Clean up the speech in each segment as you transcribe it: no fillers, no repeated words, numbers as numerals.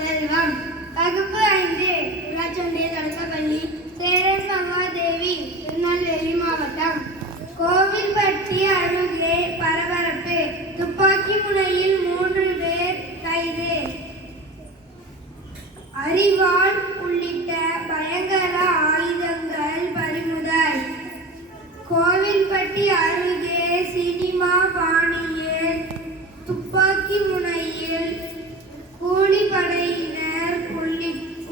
செல்வம். வகுப்பு 5 உள்ளாட்சி தொடக்கப்பள்ளி சேரன் மகாதேவி, திருநெல்வேலி மாவட்டம். கோவில்பட்டி அருகே பரபரப்பு. துப்பாக்கி முனையில் 3 பேர் கைது. அரிவாள் உள்ளிட்ட பயங்கர ஆயுதங்கள் பறிமுதல். கோவில்பட்டி அருகே சினிமா பாணியில் துப்பாக்கி முனையில் கூலிப்படையினர்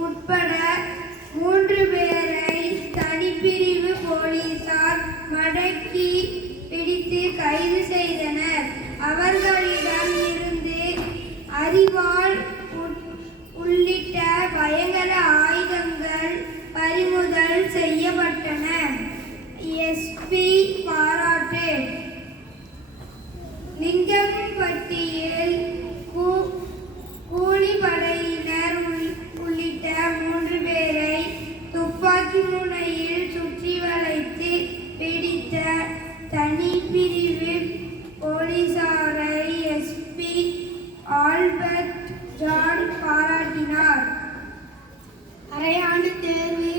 உட்பட 3 பேரை தனிப்பிரிவு போலீசார் மடக்கி பிடித்து கைது செய்தனர். அவர்களிடம் இருந்து அரிவாள் உள்ளிட்ட பயங்கர ஆயுதங்கள் பறிமுதல் செய்யப்பட்டன. எஸ்பி பாராட்டு. லிங்கம்பட்டியில் கூலிப்படையினர் உள்ளிட்ட 3 பேரை துப்பாக்கி முனையில் சுற்றி வளைத்து பிடித்த தனிப்பிரிவு போலீசாரை எஸ்பி ஆல்பர்ட் ஜான் பாராட்டினார். அரையாண்டு தேர்வு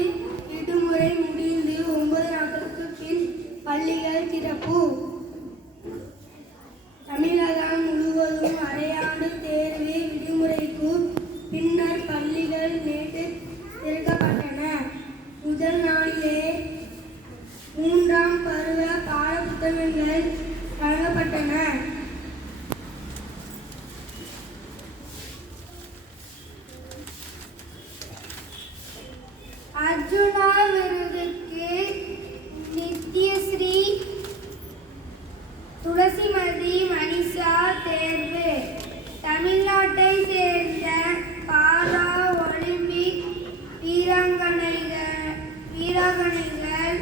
விடுமுறை முடிந்து 9 நாட்களுக்கு பின் பள்ளிகள் திறப்பு. தமிழகம் முழுவதும் அரையாண்டு தேர்வு விடுமுறைக்கு பின்னர் பள்ளிகள் நேற்று திறக்கப்பட்டன. முதல் நாளிலே 3ஆம் பருவ பாடப்புத்தகங்கள் வழங்கப்பட்டன. அர்ஜுனா விருதுக்கு நித்யஸ்ரீ துளசிமதி மனிஷா தேர்வு. தமிழ்நாட்டை சேர்ந்த பாரா ஒலிம்பிக் வீராங்கனைகள்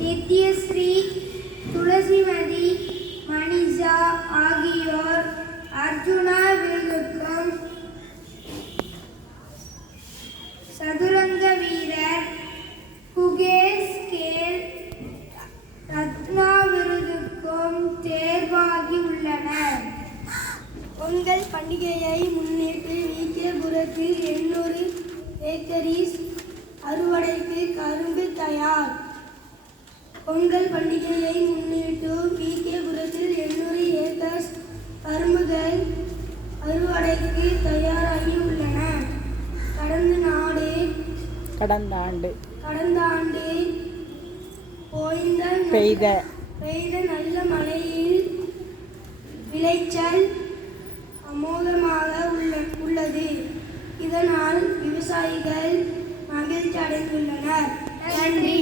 நித்யஸ்ரீ துளசிமதி மனிஷா ஆகியோர் அர்ஜுனா விருதுக்கும், சதுரங்க வீரர் குகேஷ் கேல் ரத்னா விருதுக்கும் தேர்வாகி உள்ளனர். பொங்கல் பண்டிகையை முன்னிட்டு விகேபுரத்தில் 800 ஏக்கரிஸ் அறுவடைக்கு கரும்பு தயார். பொங்கல் பண்டிகையை முன்னிட்டு விகேபுரத்தில் 800 ஏக்கர்ஸ் கரும்புகள் அறுவடைக்கு தயாராகி உள்ளன. கடந்த ஆண்டு பெய்த நல்ல மழையில் விளைச்சல் அமோகமாக உள்ளது. இதனால் விவசாயிகள் மகிழ்ச்சி அடைந்துள்ளனர். நன்றி.